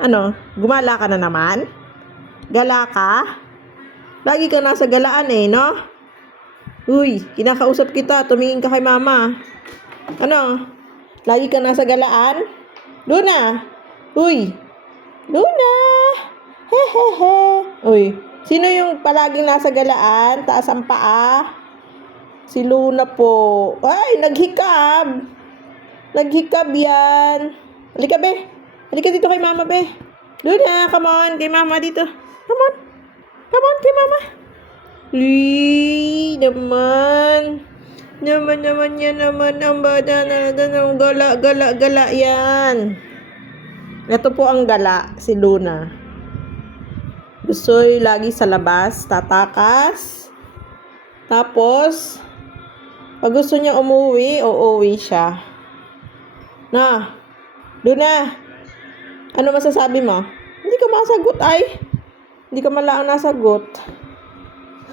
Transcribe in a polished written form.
Ano? Gumala ka na naman? Gala ka? Lagi ka nasa galaan no? Uy, kinakausap kita. Tumingin ka kay mama. Ano? Lagi ka nasa galaan? Luna! Uy! Luna! Hehehe! Uy, sino yung palaging nasa galaan? Taas ang paa? Si Luna po. Ay, naghikab! Naghikab yan. Halika, be. Halika dito kay mama, be. Luna, come on. Kay mama dito. Come on. Come on kay mama. Naman. Naman yan naman ang bata na ng gala yan. Ito po ang gala, si Luna. Gusto'y lagi sa labas, tatakas. Tapos, pag gusto niya umuwi, uuwi siya. Na, Luna, ano masasabi mo? Hindi ka masagot ay. Hindi ka malaang nasagot.